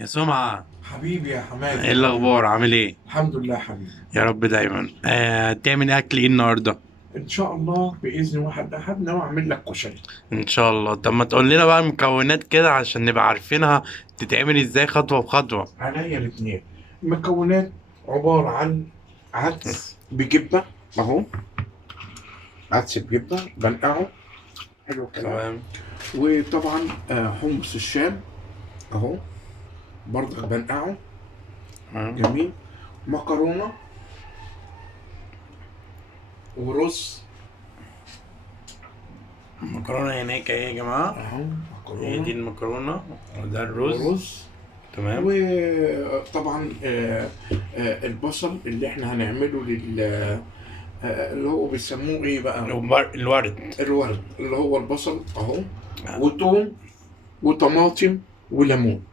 يا سمعة، حبيبي يا ايه حمادي، عامل الأخبار؟ ايه؟ عامل ايه؟ الحمد لله حبيبي. يا رب دايما. تعمل أكل ايه النهاردة؟ ان شاء الله باذن واحد احد ناوي اعمل لك كشري. إن شاء الله. طب ما تقول لنا بقى المكونات كده عشان نبقى عارفينها تتعمل ازاي خطوة بخطوة. عينيا الاثنين. المكونات عباره عن عدس بجبه اهو. عدس بجبه بنقعه. حلو الكلام. تمام. وطبعا حمص الشام اهو، برضك بنقعه. تمام. جميل. مكرونه ورز المكرونة هناك ايه يا جماعة؟ اهو. هي دي مكرونه المكرونة وده الرز. ورز. تمام. وطبعا البصل اللي احنا هنعمله اللي هو بيسموه ايه بقى؟ الورد. الورد، اللي هو البصل اهو. آه، وثوم وطماطم وليمون.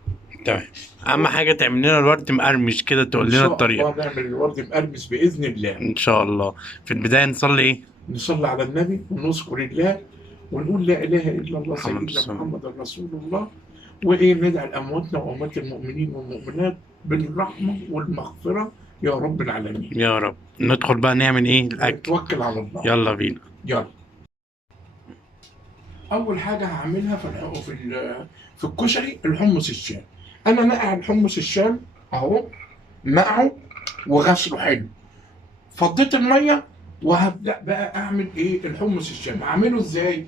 تمام. أهم حاجة تعمل لنا الورد مقرمش كده، ان تقول لنا شاء الطريقة. الله نعمل الورد مقرمش باذن الله. إن شاء الله. في البداية نصلي ايه؟ نصلي على النبي ونذكر الله ونقول لا اله الا الله محمد سيدنا صلى الله عليه وسلم. محمد رسول الله. وايه، ندعي لامواتنا واموات المؤمنين والمؤمنات بالرحمه والمغفره يا رب العالمين. يا رب. ندخل بقى نعمل ايه الأكل. ونتوكل على الله. يلا بينا. يلا. اول حاجه هعملها في الكشري الحمص الشام. انا نقع الحمص الشام اهو، نقعه وغسله حلو. فضيت الميه وهبدا بقى اعمل ايه الحمص الشام. اعمله ازاي؟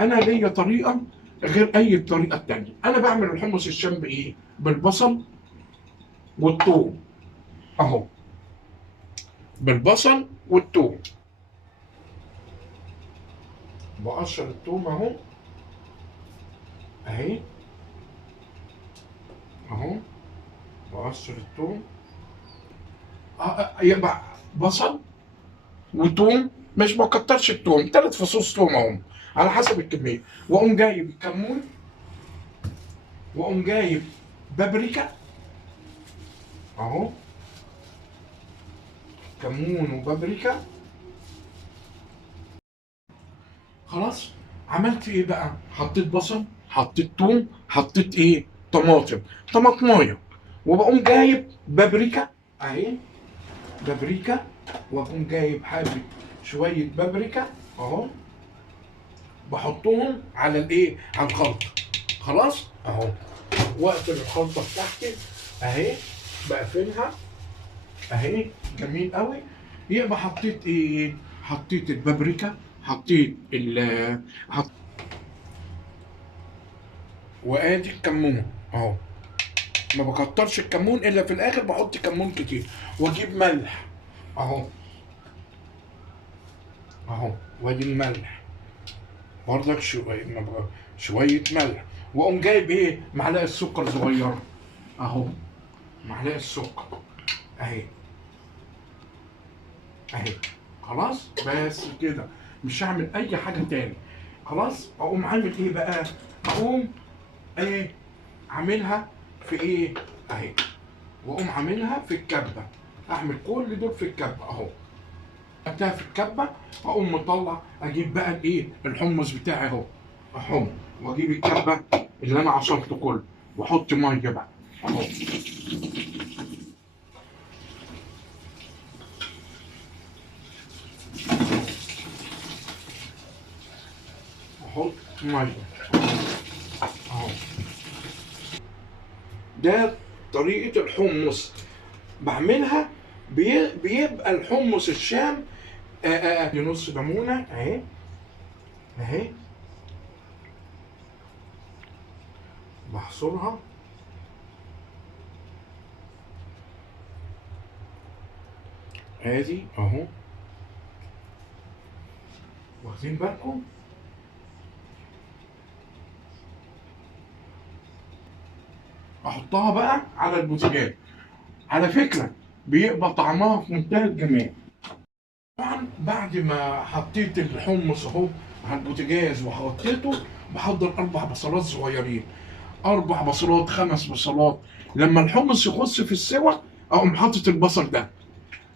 انا ليا طريقه غير اي طريقه تانية. انا بعمل الحمص الشام بايه؟ بالبصل والثوم اهو. بالبصل والثوم. بقشر الثوم اهو، اهي اهو. بقشر الثوم. يبقى بصل وتوم، مش بكترش التوم، 3 فصوص توم اهم على حسب الكميه. واقوم جايب كمون، واقوم جايب بابريكا اهو. كمون وبابريكا. خلاص. عملت ايه بقى؟ حطيت بصل، حطيت توم، حطيت ايه؟ طماطم، طماطمايه. وبقوم جايب بابريكا اهي، بابريكا. واقوم جايب حبه شويه بابريكا اهو، بحطهم على الايه؟ على الخلطه. خلاص اهو. واقفل الخلطه بتاعتي اهي، بقفلها اهي. جميل قوي. يبقى حطيت ايه؟ حطيت البابريكا، حطيت حط... وادي الكمون اهو. ما بكترش الكمون الا في الاخر، بحط كمون كتير. واجيب ملح اهو اهو. وادي الملح برضك شويه ملح. واقوم جايب ايه؟ معلقه سكر صغيره اهو. معلقه سكر اهي اهي. خلاص بس كده، مش هعمل اي حاجه تاني. خلاص. اقوم عامل ايه بقى؟ اقوم ايه؟ عاملها في ايه؟ اهي. واقوم عاملها في الكبه. اعمل كل دول في الكبه اهو. حطها في الكبه. اقوم مطلع، اجيب بقى الايه؟ الحمص بتاعي اهو. احم. واجيب الكبه اللي انا عصرته كله، واحط ميه بقى اهو. احط ميه اهو. ده طريقه الحمص بعملها. بيبقى الحمص الشام دي نص ليمونه اهي اهي. بحصرها ادي اهو. واخدين بالكم؟ احطها بقى على البوتاجاز. على فكره بيبقى طعمها في منتهى الجمال. طبعا بعد ما حطيت الحمص اهو على البوتاجاز وحطيته، بحضر 4 بصلات صغيرين. 4 بصلات، 5 بصلات. لما الحمص يخش في السوا اقوم حاطط البصل ده.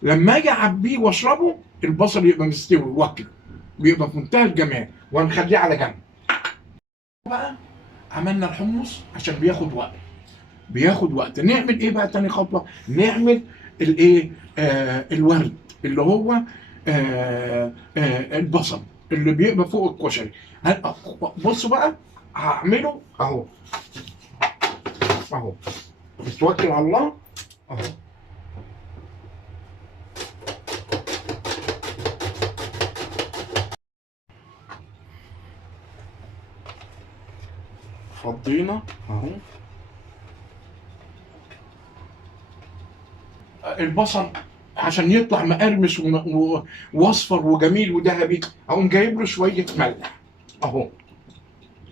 لما اجي اعبيه واشربه البصل يبقى مستوي واكله. بيبقى في منتهى الجمال. وهنخليه على جنب. بقى عملنا الحمص عشان بياخد وقت. بياخد وقت. نعمل ايه بقى تاني خطوه؟ نعمل الايه، الورد اللي هو البصل اللي بيبقى فوق الكشري. بصوا بقى هعمله اهو، اهو بتوكل على الله اهو. فضينا اهو البصل عشان يطلع مقرمش واصفر وجميل وذهبي، اقوم جايب له شويه ملح اهو.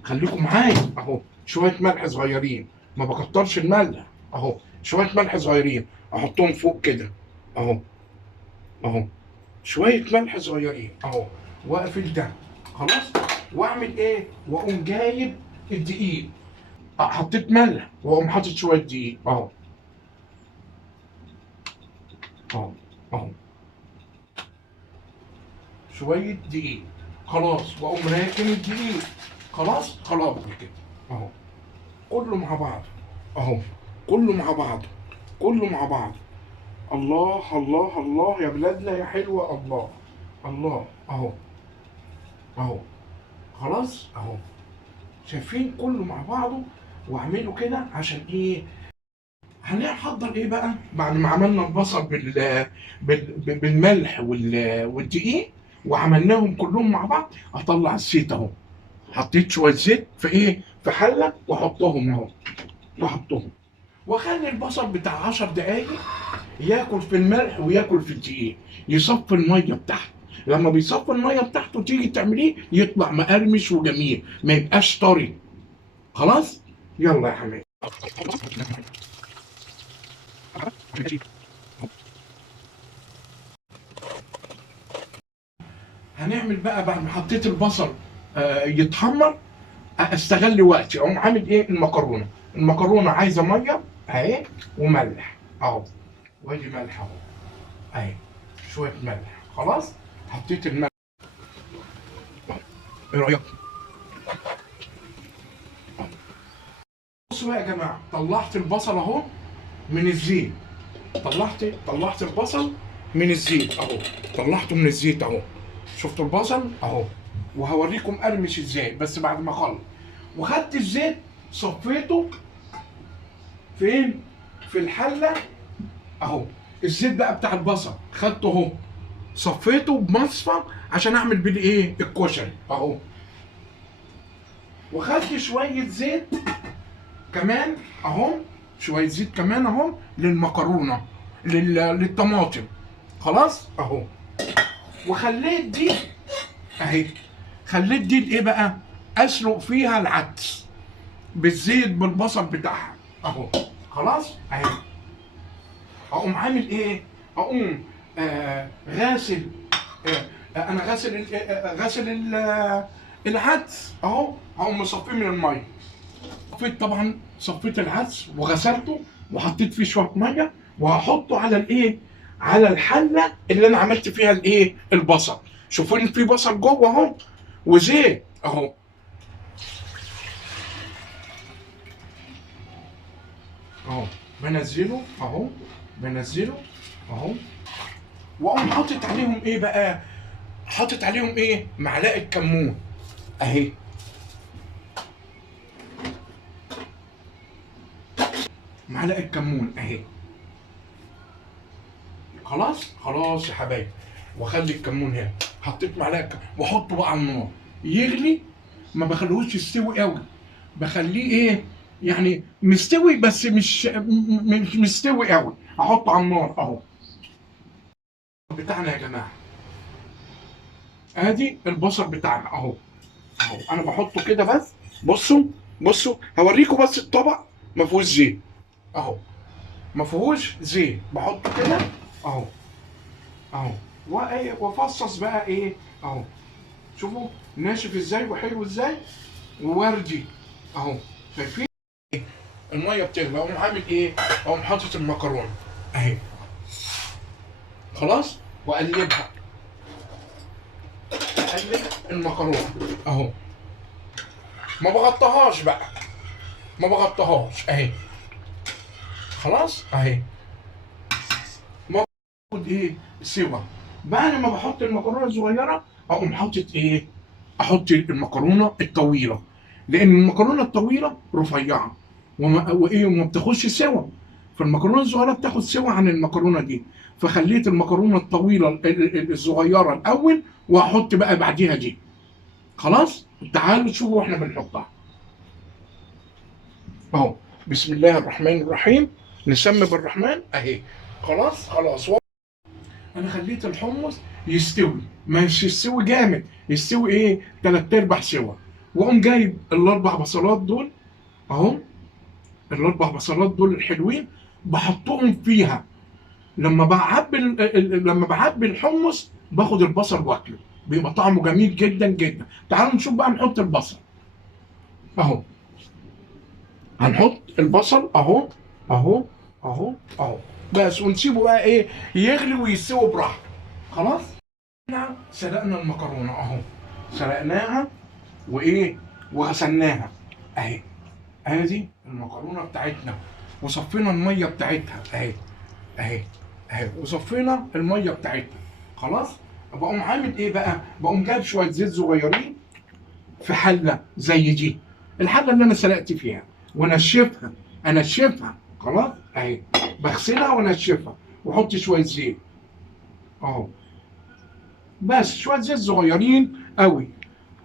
خليكم معايا اهو، شويه ملح صغيرين، ما بكترش الملح اهو، شويه ملح صغيرين احطهم فوق كده اهو، اهو شويه ملح صغيرين اهو، واقفل ده خلاص. واعمل ايه؟ واقوم جايب الدقيق، حطيت ملح واقوم حاطط شويه دقيق اهو، اهو اهو شويه دقيق خلاص، واقوم راكن الدقيق خلاص. خلاص كده اهو، كله مع بعض اهو، كله مع بعض، كله مع بعض. الله الله الله يا بلادنا يا حلوه، الله الله اهو، اهو خلاص اهو. شايفين كله مع بعضه؟ واعمله كده عشان ايه؟ هنحضر ايه بقى بعد ما عملنا البصل بالملح والدقيق وعملناهم كلهم مع بعض؟ اطلع الزيت اهو، حطيت شويه زيت في ايه، في حله، واحطهم اهو، واحطهم واخلي البصل بتاع 10 دقايق ياكل في الملح وياكل في الدقيق، يصفي الميه بتاعته. لما بيصفي الميه بتاعته تيجي تعمليه يطلع مقرمش وجميل، ما يبقاش طري. خلاص يلا يا حماد. هنعمل بقى بعد ما حطيت البصل يتحمر، استغل وقتي اقوم عامل ايه؟ المكرونه. المكرونه عايزه ميه اهي وملح اهو، وادي ملح اهو اهي، شويه ملح خلاص. حطيت الملح، ايه رايك؟ بصوا بقى يا جماعه، طلعت البصل اهو من الزيت، طلعت البصل من الزيت اهو، طلعته من الزيت اهو. شفتوا البصل اهو، وهوريكم قرمش ازاي بس بعد ما اخلص. وخدت الزيت صفيته فين؟ في الحله اهو. الزيت بقى بتاع البصل خدته اهو، صفيته بمصفى عشان اعمل بيه ايه؟ الكشري اهو. وخدت شويه زيت كمان اهو، شويه زيت كمان اهو للمكرونه، للطماطم خلاص اهو. وخليت دي اهي، خليت دي الايه بقى؟ اسلق فيها العدس بالزيت بالبصل بتاعها اهو خلاص اهي. اقوم عامل ايه؟ اقوم غاسل، انا غاسل العدس اهو، هقوم مصفيه من الميه. طبعا صفيت العدس وغسلته وحطيت فيه شويه ميه، وهحطه على الايه؟ على الحله اللي انا عملت فيها الايه؟ البصل. شوفوا ان في بصل جوه اهو وزيت اهو، اهو بنزله اهو، بنزله اهو. واقوم حاطط عليهم ايه بقى؟ حاطط عليهم ايه؟ معلقه كمون اهي، معلقه كمون اهي خلاص. خلاص يا حبايبي، واخلي الكمون هنا. حطيت معلقه كمون واحطه بقى على النار يغلي. ما بخليهوش يستوي قوي، بخليه ايه يعني، مستوي بس مش مستوي قوي. احطه على النار اهو بتاعنا يا جماعه. ادي البصل بتاعنا اهو، اهو انا بحطه كده بس. بصوا بصوا هوريكم بس الطبق ما فيهوش زيت اهو، ما فيهوش زيت، بحطه كده اهو، اهو. وافصص بقى ايه اهو، شوفوا ناشف ازاي وحلو ازاي ووردي اهو. شايفين الميه بتغلي؟ اقوم عامل ايه؟ اقوم حاطط المكرونه اهي خلاص، واقلبها، اقلب المكرونه اهو. ما بغطيهاش بقى، ما بغطيهاش اهي، خلاص اهي موجود ايه سوا. بعد ما بحط المكرونه الصغيره اقوم حاطط ايه، احط المكرونه الطويله، لان المكرونه الطويله رفيعه وما بتاخدش سوا، فالمكرونه الصغيره بتاخد سوا عن المكرونه دي، فخليت المكرونه الطويله الصغيره الاول واحط بقى بعديها دي. خلاص تعالوا شوفوا احنا بنحطها اهو. بسم الله الرحمن الرحيم، نسمي بالرحمن اهي. خلاص انا خليت الحمص يستوي، مش يستوي جامد، يستوي ايه 3/4 سوا، واقوم جايب الاربع بصلات دول اهو، الاربع بصلات دول الحلوين بحطهم فيها. لما بعبي الحمص باخد البصل واكله، بيبقى طعمه جميل جدا جدا. تعالوا نشوف بقى نحط البصل اهو. هنحط البصل اهو اهو اهو اهو بس، ونسيبه بقى ايه يغلي ويستوي براحته. خلاص احنا سلقنا المكرونه اهو، سلقناها وايه وغسلناها اهي. ادي المكرونه بتاعتنا وصفينا الميه بتاعتها اهي اهي اهي، وصفينا الميه بتاعتها. خلاص بقوم عامل ايه بقى، بقوم جايب شويه زيت صغيرين في حله زي دي، الحله اللي انا سلقت فيها، وانشفها انشفها. خلاص اهي بغسلها وانشفها واحط شويه زيت اهو، بس شويه زيت صغيرين قوي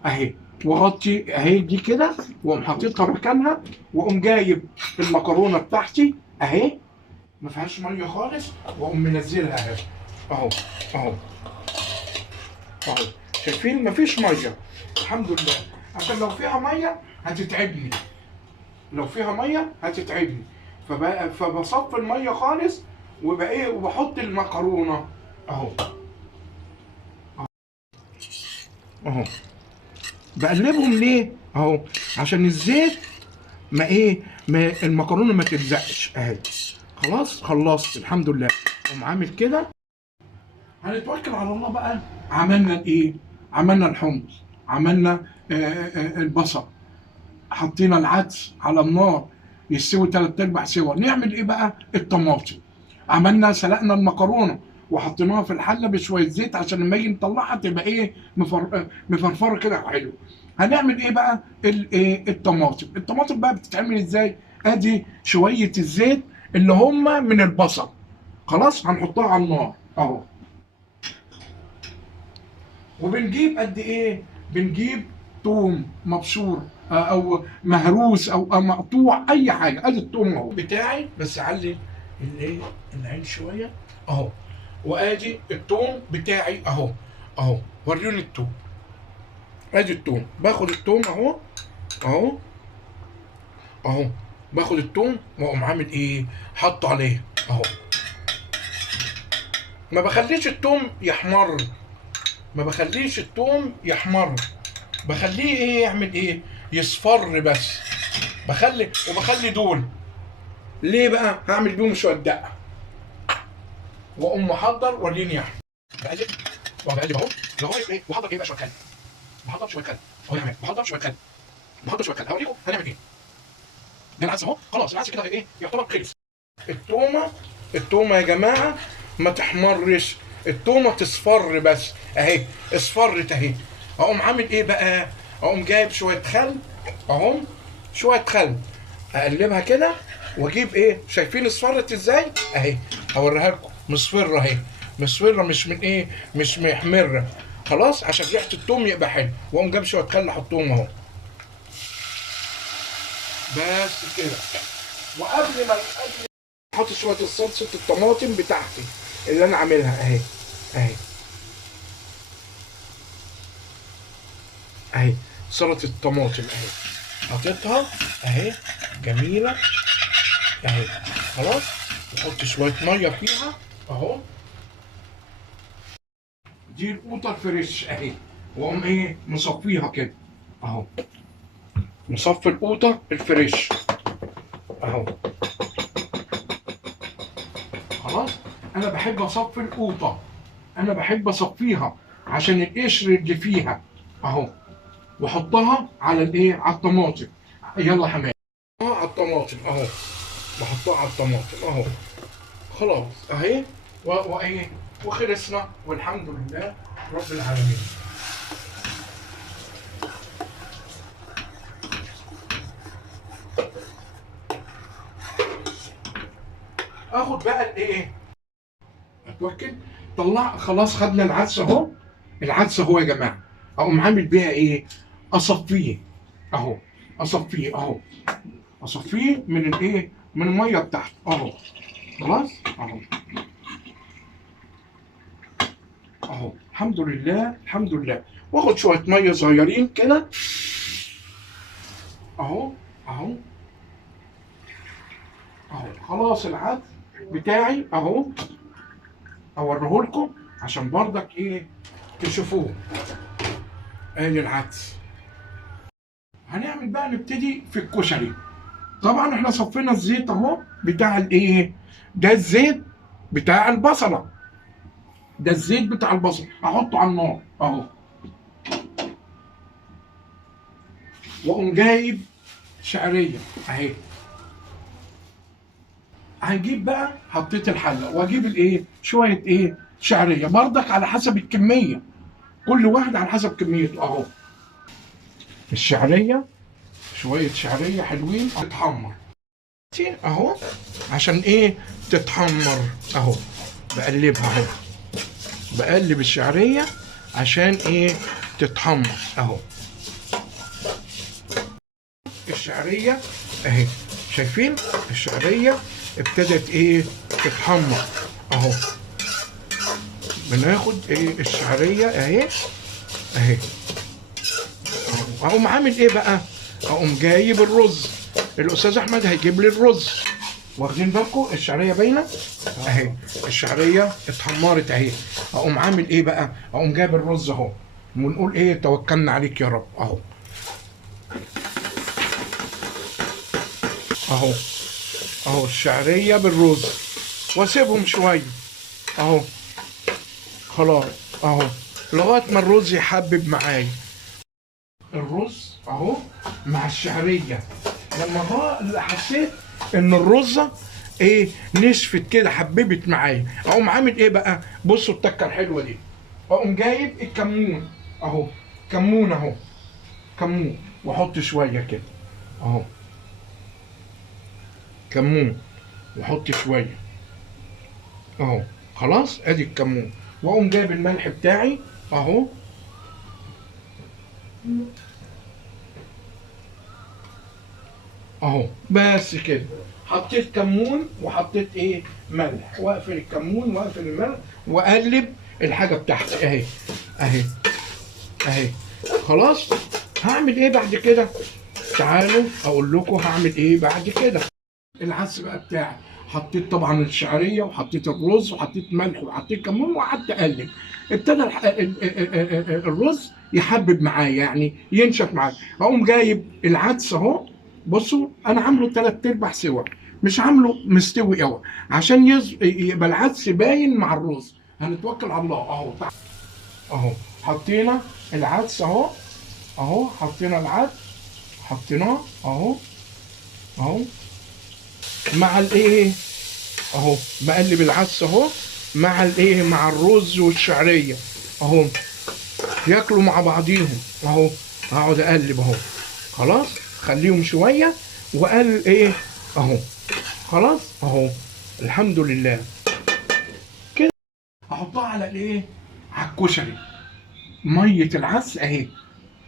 اهي، واغطي اهي دي كده، واقوم حاططها مكانها، واقوم جايب المكرونه بتاعتي اهي ما فيهاش ميه خالص، واقوم منزلها اهي اهو اهو اهو. شايفين مفيش ميه الحمد لله، عشان لو فيها ميه هتتعبني، لو فيها ميه هتتعبني، فبصفي الميه خالص وبقى ايه، وبحط المكرونه اهو اهو. بقلبهم ليه اهو، عشان الزيت ما ايه، ما المكرونه ما تلزقش اهي. خلاص خلصت الحمد لله، اقوم عامل كده. هنتوكل على الله بقى. عملنا الايه، عملنا الحمص، عملنا البصل، حطينا العدس على النار يستوي 3/4 سوا. نعمل ايه بقى، الطماطم. عملنا سلقنا المكرونه وحطيناها في الحله بشويه زيت عشان لما نيجي نطلعها تبقى ايه مفرفره كده حلو. هنعمل ايه بقى، الطماطم. الطماطم بقى بتتعمل ازاي، ادي شويه الزيت اللي هم من البصل. خلاص هنحطها على النار اهو، وبنجيب قد ايه، بنجيب توم مبشور او مهروس او مقطوع اي حاجه. ادي التوم اهو بتاعي، بس علي الايه العين شويه اهو، وادي التوم بتاعي اهو اهو. وريني التوم، ادي التوم، باخد التوم اهو اهو اهو، باخد التوم واقوم عامل ايه، حاطه عليه اهو. ما بخليش التوم يحمر، ما بخليش التوم يحمر، بخليه ايه يعمل ايه، يصفر بس. وبخلي دول ليه بقى، هعمل بيهم شويه دقه، واقوم محضر. وريني يا احمد، بقلب وبقلب اهو لغايه ايه، بحضر ايه بقى، شويه خل، بحضر شويه خل اهو يا عماد، بحضر شويه خل، بحضر شويه خل. هوريكم هنعمل ايه. ده العدس اهو، خلاص العدس كده ايه يعتبر خلص. التومه يا جماعه ما تحمرش، التومه تصفر بس اهي، اصفرت اهي. اقوم عامل ايه بقى، اقوم جايب شويه خل اهو، شويه خل، اقلبها كده واجيب ايه، شايفين اصفرت ازاي اهي، هوريها لكم مصفره اهي، مصفره مش من ايه، مش محمره. خلاص عشان ريحه التوم يبقى حلو، واقوم جايب شويه خل احطهم اهو بس كده. وقبل ما احط شويه صلصه الطماطم بتاعتي اللي انا عاملها اهي اهي اهي، سلطه الطماطم اهي حطيتها اهي جميله اهي. خلاص نحط شويه ميه فيها اهو، دي القوطه الفريش اهي، واقوم ايه مصفيها كده اهو، مصفي القوطه الفريش اهو. خلاص انا بحب اصفي القوطه، انا بحب اصفيها عشان القشر اللي فيها اهو، واحطها على الايه، على الطماطم. يلا حمام على الطماطم اهو بحطها على الطماطم اهو. خلاص اهي وايه وخلصنا والحمد لله رب العالمين. اخد بقى الايه، اتوكل. طلع خلاص خدنا العدس اهو. العدس اهو يا جماعه، اقوم عامل بيها ايه؟ اصفيه اهو. اصفيه اهو. اصفيه من الايه، من الميه بتاعته اهو. خلاص اهو. اهو الحمد لله الحمد لله. واخد شويه ميه صغيرين كده اهو. اهو اهو. خلاص العدس بتاعي اهو. اوريه لكم عشان برضك ايه تشوفوه. ادي العدس. هنعمل بقى نبتدي في الكشري. طبعا احنا صفينا الزيت اهو بتاع الايه، ده الزيت بتاع البصله. ده الزيت بتاع البصل احطه على النار اهو. واقوم جايب شعريه اهي. هنجيب بقى، حطيت الحله واجيب الايه، شويه ايه شعريه برضك على حسب الكميه. كل واحد على حسب كميته اهو. الشعريه شويه شعريه حلوين تتحمر اهو. عشان ايه تتحمر اهو. بقلبها اهو. بقلب الشعريه عشان ايه تتحمر اهو. الشعريه اهي. شايفين الشعريه ابتدت ايه تتحمر اهو. بناخد ايه الشعريه اهي. اهي اقوم عامل ايه بقى، اقوم جايب الرز. الاستاذ احمد هيجيب لي الرز. واخدين بالكم الشعريه باينه اهي. الشعريه اتحمرت اهي. اقوم عامل ايه بقى، اقوم جايب الرز اهو. ونقول ايه توكلنا عليك يا رب اهو. اهو اهو الشعريه بالرز واسيبهم شويه اهو. خلاص اهو لغايه ما الرز يحبب معايا. الرز اهو مع الشعريه. لما حسيت ان الرزه ايه نشفت كده حببت معايا، اقوم عامل ايه بقى، بصوا التكه الحلوه دي. اقوم جايب الكمون اهو. كمون اهو. كمون واحط شويه كده اهو. كمون واحط شويه اهو. خلاص ادي الكمون. واقوم جايب الملح بتاعي اهو. اهو بس كده. حطيت كمون وحطيت ايه ملح. واقفل الكمون واقفل الملح واقلب الحاجه بتاعتي اهي. اهي اهي. خلاص هعمل ايه بعد كده، تعالوا اقول لكم هعمل ايه بعد كده. العدس بقى بتاعي، حطيت طبعا الشعريه وحطيت الرز وحطيت ملح وحطيت كمون وقعدت اقلب. ابتدى الرز يحبب معايا يعني ينشف معايا. اقوم جايب العدس اهو. بصوا انا عامله 3/4 سوا، مش عامله مستوي قوي عشان يبقى العدس باين مع الرز. هنتوكل على الله اهو. اهو حطينا العدس اهو. اهو حطينا العدس. حطيناه اهو. اهو مع الايه اهو. بقلب العدس اهو مع الايه مع الرز والشعريه اهو. ياكلوا مع بعضيهم اهو. هقعد اقلب اهو. خلاص خليهم شويه وقال ايه اهو. خلاص اهو الحمد لله كده. احطها على الايه، على الكشري. ميه العدس اهي.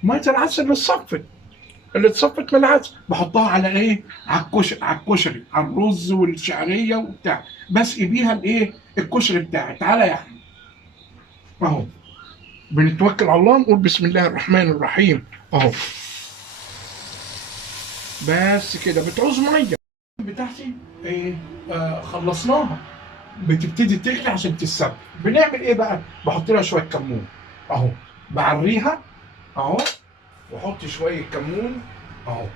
ميه العدس اللي اتصفت من العدس بحطها على ايه، على الكشري. على الكشري على الرز والشعريه وبتاع. بسقي بيها الايه الكشري بتاعي. تعالى يا احمد اهو. بنتوكل على الله نقول بسم الله الرحمن الرحيم اهو. بس كده. بتعوز ميه بتاعتي ايه خلصناها. بتبتدي تغلي عشان تتسبك. بنعمل ايه بقى، بحط لها شويه كمون اهو. بعريها اهو. واحط شويه كمون اهو.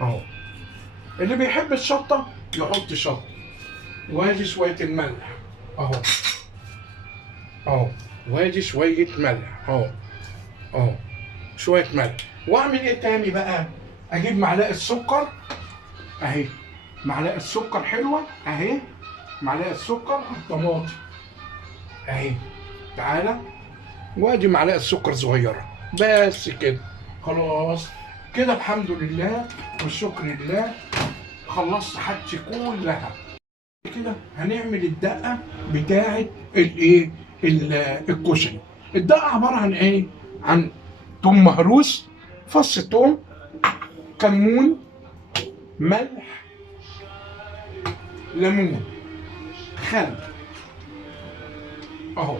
اهو اللي بيحب الشطه يحط شطه. وادي شويه الملح اهو. اهو وادي شويه ملح اهو. اهو شويه ملح. واعمل ايه تاني بقى، اجيب معلقه سكر اهي. معلقه سكر حلوه اهي، معلقه سكر على الطماطم اهي، تعالى، وادي معلقه سكر صغيره بس كده. خلاص كده الحمد لله والشكر لله، خلصت حاجتي كلها. كده هنعمل الدقه بتاعه الايه، الكشري. الدقه عباره عن ايه؟ عن توم مهروس، فص توم، كمون، ملح، ليمون، خل اهو.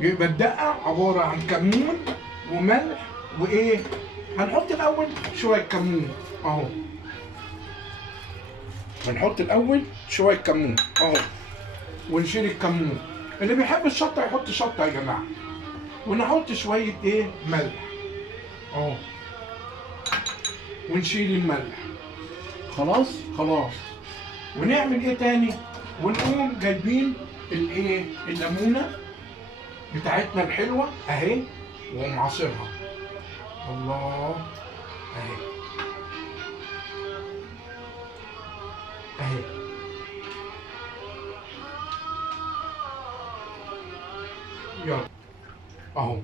يبقى الدقه عباره عن كمون وملح وايه. هنحط الاول شويه كمون اهو، هنحط الاول شويه كمون اهو، ونشيل الكمون. اللي بيحب الشطه يحط شطه يا جماعه. ونحط شويه ايه، ملح اهو، ونشيل الملح. خلاص خلاص. ونعمل ايه تاني؟ ونقوم جايبين الايه، الليمونه بتاعتنا الحلوه اهي، ومعصرها. الله، اهي اهي، يلا اهو.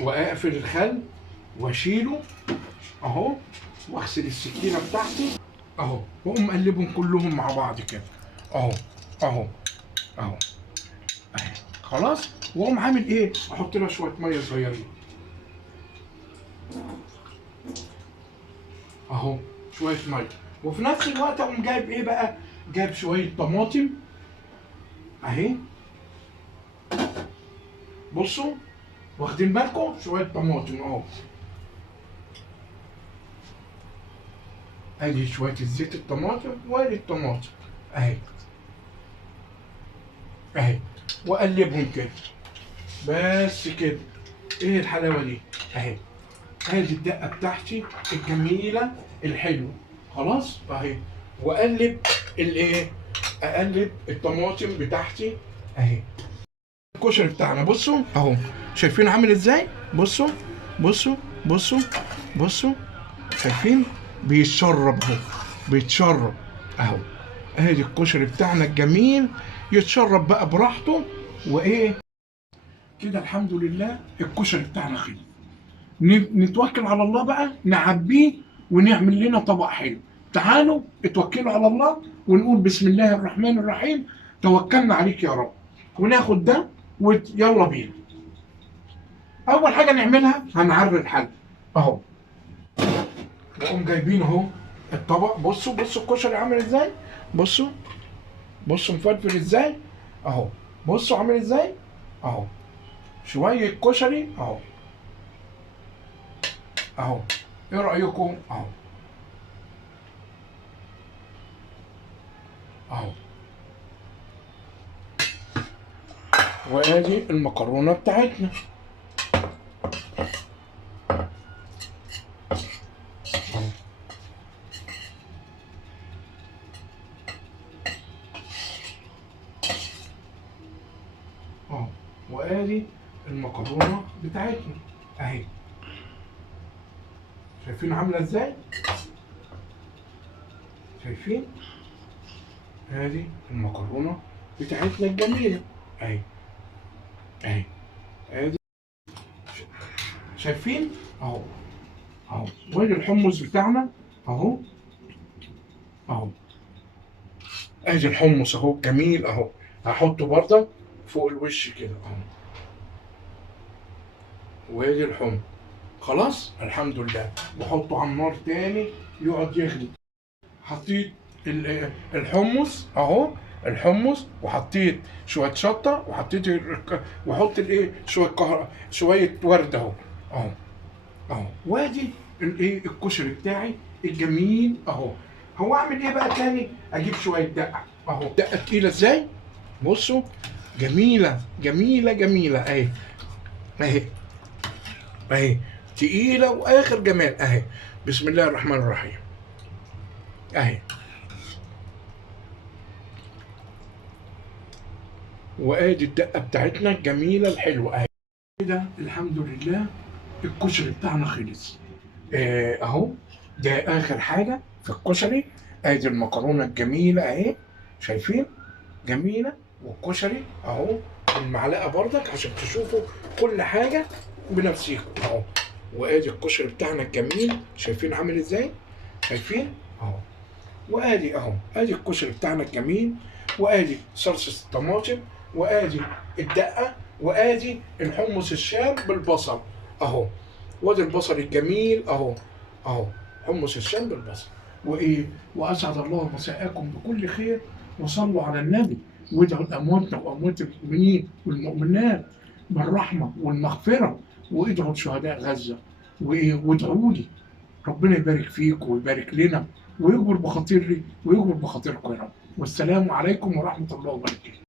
واقفل الخل واشيله اهو، واغسل السكينه بتاعتي اهو، واقوم اقلبهم كلهم مع بعض كده اهو اهو اهو اهي. خلاص. واقوم عامل ايه؟ احط لها شويه ميه صغيرين اهو، شويه ميه. وفي نفس الوقت اقوم جايب ايه بقى؟ جايب شويه طماطم اهي، بصوا واخدين بالكم؟ شويه طماطم اهو، ادي شويه الزيت الطماطم، وادي الطماطم اهي اهي، واقلبهم كده بس كده. ايه الحلاوه دي اهي. ادي الدقه بتاعتي الجميله الحلوه. خلاص اهي. واقلب الايه، اقلب الطماطم بتاعتي اهي. الكشري بتاعنا بصوا اهو، شايفين عامل ازاي؟ بصوا بصوا بصوا بصوا، شايفين؟ بيتشرب اهو، بيتشرب اهو. ادي الكشري بتاعنا الجميل، يتشرب بقى براحته. وايه كده الحمد لله الكشري بتاعنا خلص. نتوكل على الله بقى، نعبيه ونعمل لنا طبق حلو. تعالوا اتوكلوا على الله ونقول بسم الله الرحمن الرحيم، توكلنا عليك يا رب. وناخد ده ويلا بينا. اول حاجه نعملها هنعري الحل اهو، نقوم جايبين اهو الطبق. بصوا بصوا الكشري عامل ازاي، بصوا بصوا مفلفل ازاي اهو، بصوا عامل ازاي اهو. شويه كشري اهو اهو. ايه رايكم اهو اهو. وادي المكرونه بتاعتنا اهو. اهو. وادي المكرونه بتاعتنا اهي، شايفين عامله ازاي؟ شايفين؟ ادي المكرونه بتاعتنا الجميله اهي اهي. ادي شايفين اهو اهو. وادي الحمص بتاعنا اهو اهو. ادي الحمص اهو جميل اهو. هحطه برضه فوق الوش كده اهو. وادي الحمص. خلاص الحمد لله. واحطه على النار تاني يقعد يغلي. حطيت الحمص اهو، الحمص، وحطيت شويه شطه، وحطيت واحط الايه، شويه شويه ورد اهو اهو اهو. وادي الايه الكشري بتاعي الجميل اهو. هو اعمل ايه بقى تاني؟ اجيب شويه دقه اهو. دقه تقيله ازاي؟ بصوا، جميله جميله جميله اهي اهي اهي، تقيله واخر جمال اهي. بسم الله الرحمن الرحيم اهي. وادي الدقه بتاعتنا الجميله الحلوه اهي. كده الحمد لله الكشري بتاعنا خلص اهو. ده اخر حاجه في الكشري ادي المكرونه الجميله اهي، شايفين؟ جميله. والكشري اهو بالمعلقه برضك عشان تشوفوا كل حاجه بنفسيكم اهو. وادي الكشري بتاعنا الجميل، شايفين عامل ازاي؟ شايفين اهو. وادي اهو، ادي الكشري بتاعنا الجميل، وادي صلصه الطماطم، وادي الدقه، وادي الحمص الشام بالبصل اهو. وادي البصل الجميل اهو اهو، حمص الشام بالبصل. وايه؟ واسعد الله مساءكم بكل خير، وصلوا على النبي، وادعوا لامواتنا واموات المؤمنين والمؤمنات بالرحمه والمغفره، وادعوا لشهداء غزه، وايه؟ وادعوا لي ربنا يبارك فيكم ويبارك لنا ويجبر بخاطري ويجبر بخاطركم يا رب. والسلام عليكم ورحمه الله وبركاته.